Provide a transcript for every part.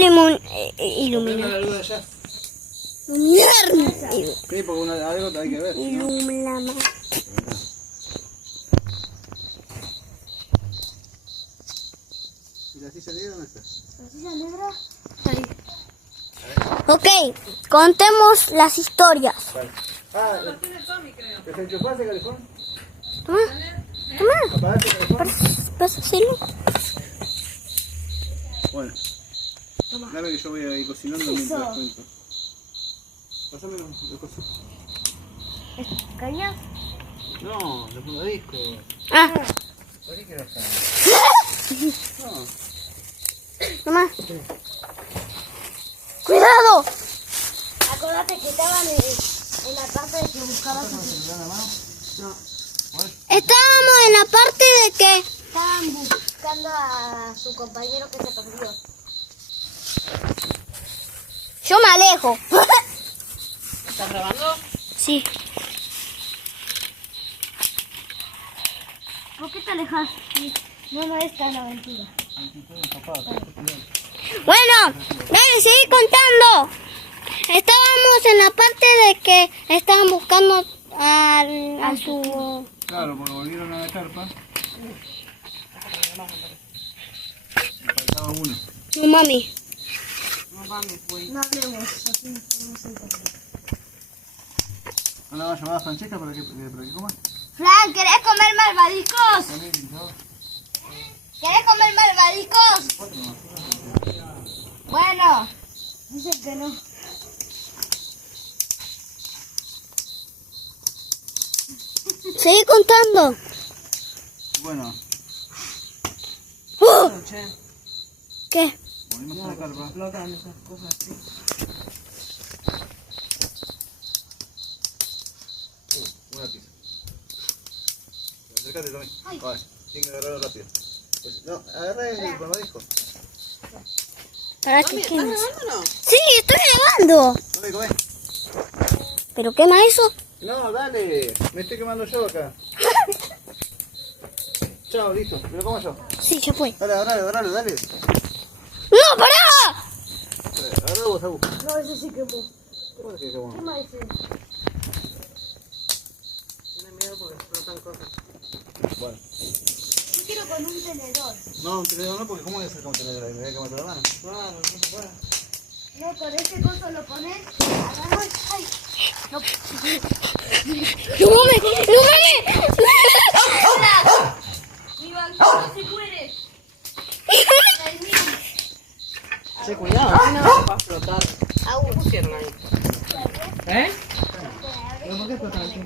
ilumina. la luz de allá. Sí, porque algo hay que ver. Ilumina. ¿Y la silla negra dónde está? ¿La silla negra? Ahí. Ok, contemos las historias. Vale. Ah, ¿desenchufaste el calefón? Toma, toma. ¿Apagaste el calefón? Pásaselo. Bueno. Dame que yo voy a ir cocinando mientras cuento. Pásame el cosito. ¿Cañas? No, le pongo disco. Ah, ¿Por qué quiero estar? No. toma. ¡Cuidado! Acordate que estaban en la parte de que buscabas. ¿Celular en la mano? No. Estábamos en la parte de que... Estaban buscando a su compañero que se perdió. Yo me alejo. ¿Estás grabando? Sí. ¿Por qué te alejas? No es tan aventura. Bueno, dale, seguí contando. Estábamos en la parte de que estaban buscando a su... Claro, porque volvieron a la carpa. Me faltaba uno. su mami. No hablemos, así podemos entender. ¿No la vas a llamar a Francesca para que coma? Fran, ¿querés comer malvadiscos? ¿Querés comer malvadiscos? Bueno, dice que no. Seguí contando. Bueno, ¿Qué? volvimos a la carpa. Explotan esas cosas así. Una pizza. Acércate, Tommy. Vale, tiene que agarrarlo rápido. Pues, no, agarra el barbadisco. Para Mami, que ¿estás quede. grabando o no? Sí, estoy grabando. Tommy, come. ¿Pero quema eso? No, dale. Me estoy quemando yo acá. Chao, listo. Me lo como yo. Sí, ya fue. Dale, agarralo, dale. ¡No, pará! Agarralo vos, Abu. No, ese sí quemó. ¿Cómo es que quemó? ¿Qué más dice? Tiene miedo porque explotan cosas. Bueno. Yo quiero con un tenedor. No, un tenedor no, porque ¿cómo voy a hacer con un tenedor ahí? Me voy a quemar toda la mano. Claro, no se puede. No, con este coso lo pones, agarras, ay, no, ¡No mames! ¡No mames! mi banquito se muere. Che, cuidado, no va a explotar. ¿Qué pusieron ahí? ¿Eh? ¿Pero por qué explotan así?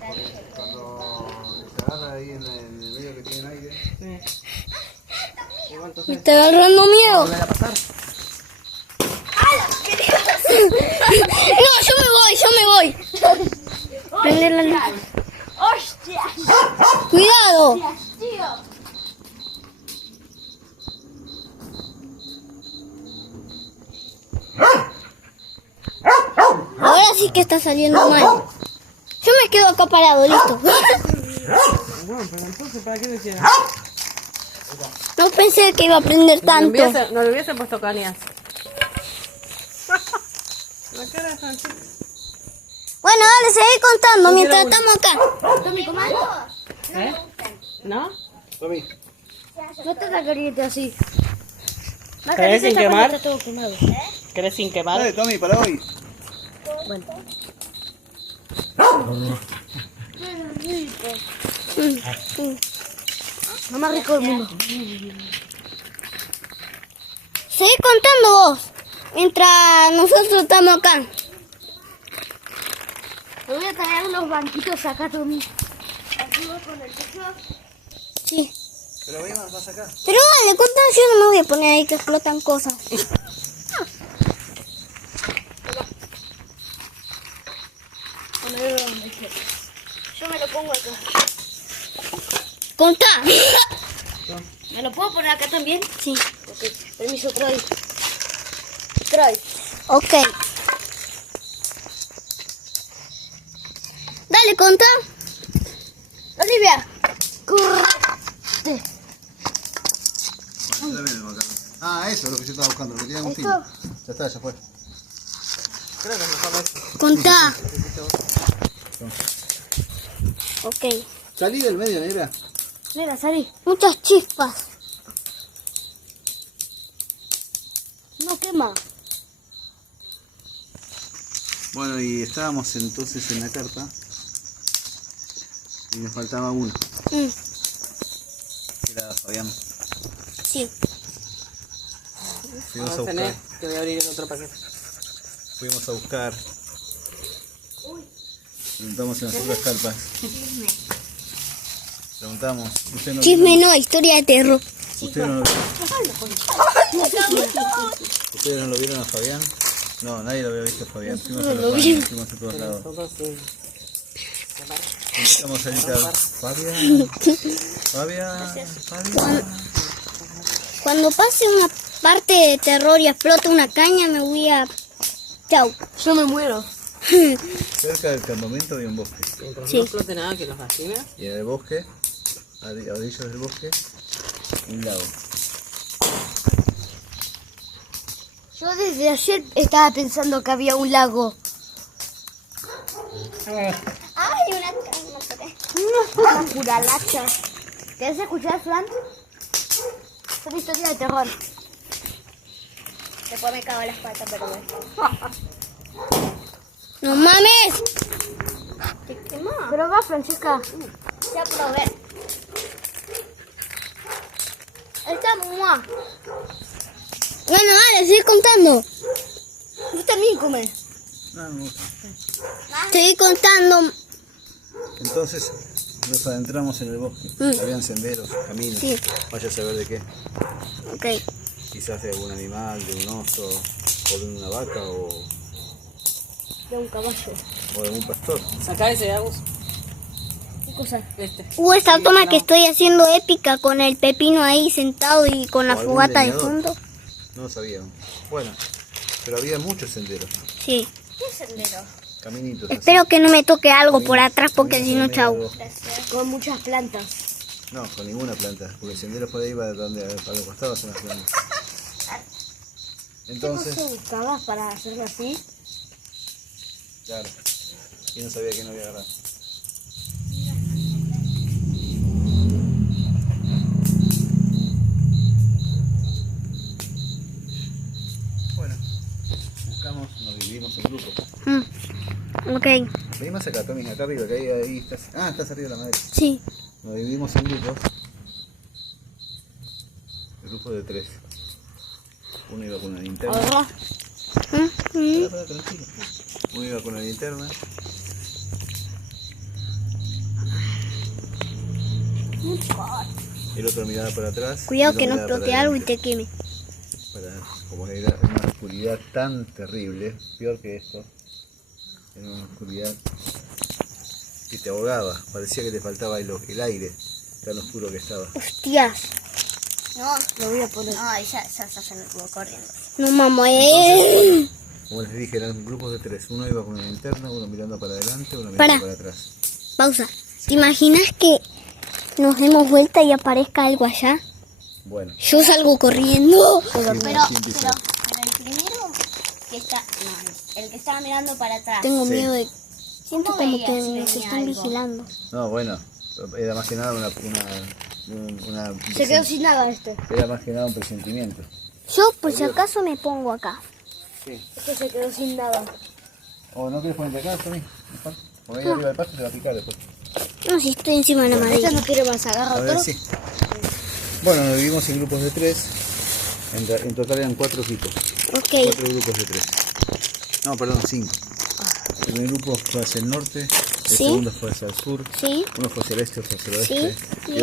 Cuando se agarra ahí en el medio que tiene aire. Sí. Igual, Me entonces, está agarrando miedo. ¿Volver a pasar? No, yo me voy. Prende la luz. ¡Hostia! Cuidado. ¡Tío! Ahora sí que está saliendo mal. Yo me quedo acá parado, listo. bueno, pero entonces, ¿para qué lo hicieron? No pensé que iba a prender tanto. No le hubiesen puesto cañas. La cara de Francisco. Bueno, dale, seguí contando mientras estamos acá. ¿Tommy, comando? ¿Eh? ¿No? Tommy. No te da caliente así. ¿Querés sin quemar? Está todo quemado. ¿Querés sin quemar? Dale, Tommy, para hoy. Bueno. Lo más rico del mundo. Seguí contando vos. Mientras nosotros estamos acá. Te voy a traer unos banquitos acá, Tommy. Aquí voy con el techo. Sí. Pero ven, vas acá. Pero dale, contá, yo no me voy a poner ahí que explotan cosas. Yo me lo pongo acá. Contá. ¿Me lo puedo poner acá también? Sí. Ok, permiso, trae. Trae. Ok. Dale, contá. Olivia. Corre. Bueno, yo también lo voy a Ah, eso es lo que yo estaba buscando. Lo que tiene Agustín. ¿Esto? Ya está, ya fue. Creo que mejor esto. Contá. Ok. Salí del medio, negra. Mira, salí. Muchas chispas. No quema. Bueno, y estábamos entonces en la carpa. Y nos faltaba uno. Mm, Que era Fabián. sí. Fuimos a Ahora buscar. tenés que voy a abrir el otro paquete. Fuimos a buscar. Preguntamos en las otras carpas. Preguntamos. ¿Usted no Chisme no, historia de terror. ¿Ustedes no lo vieron a Fabián? No, nadie lo había visto a Fabián. Fuimos a los baños, fuimos a todos lados. Nosotros sí. Empezamos a gritar, Fabián, Fabián. Cuando pase una parte de terror y explote una caña, me voy a... Chau. Yo me muero. Cerca del campamento había un bosque. Mientras Sí. no explote nada, que los gallinas. Y en el bosque, a orillas del bosque, un lago. Yo desde ayer estaba pensando que había un lago. Ay, Una curalacha. ¿Quieres escuchar, Fran? Es una historia de terror. Después me cago las patas, pero bueno. ¡No mames! ¿Te quemó? Pero va, Francesca. Ya probé. Está mua. Bueno, dale, sigue contando. Yo también come. No, no. Seguí contando. Entonces nos adentramos en el bosque. Habían senderos, caminos. Sí. Vaya a saber de qué. Ok. Quizás de algún animal, de un oso, o de una vaca, o De un caballo. de un pastor. Sacá ese, Agus. ¿Qué cosa? Este. Esta toma que estoy haciendo épica con el pepino ahí sentado y con la ¿O algún fogata de leñador? fondo. No sabíamos. Bueno, pero había muchos senderos, Sí. ¿Qué sendero? caminitos. así. Espero que no me toque algo por atrás porque si no, Caminos en chau. medio del bosque. Con muchas plantas. No, con ninguna planta, porque el sendero por ahí va de donde a los costados son las plantas. Entonces, ¿Qué buscabas para hacerlo así? claro, y no sabía que no había agarrado. Bueno, buscamos, nos dividimos en grupos. Ok. Vení más acá, Tommy, acá arriba, que ahí estás. Ah, estás arriba de la madera. Sí. Nos dividimos en grupos. El grupo de 3. Uno iba con una linterna. Ahora. Pará, tranquilo. Uno iba con una linterna. El otro miraba para atrás. Cuidado y el que otro no miraba explote para algo y adelante. te queme. Como era una oscuridad tan terrible, peor que esto. Era una oscuridad que te ahogaba. Parecía que te faltaba el aire, tan oscuro que estaba. Hostias. No, lo voy a poner. Ay, ya se me estuvo corriendo. No mames. Como les dije, eran grupos de 3. Uno iba con una linterna, uno mirando para adelante, uno mirando Pará. para atrás. Pausa. ¿Te imaginas que nos demos vuelta y aparezca algo allá? Bueno, Yo salgo corriendo. pero el primero que está... No, el que estaba mirando para atrás. Tengo Sí. miedo de... Siento ¿Cómo como veías que si nos venía están algo? vigilando. no, bueno, era más que nada una Se quedó sin nada este. era más que nada un presentimiento. Yo, por si acaso, me pongo acá. Este se quedó sin nada. ¿O no quieres ponerte acá, Tommy? Mejor. Porque ahí arriba del pasto te va a picar después. No, si estoy encima de la Esta madera. no quiere más, A agarra ver, otro. sí. Bueno, nos dividimos en grupos de 3. En total eran 4 equipos. Ok. 4 grupos de 3. No, perdón, 5. El primer grupo fue hacia el norte, el Sí. segundo fue hacia el sur, Sí. uno fue hacia el este, otro hacia el Sí. oeste, Sí. y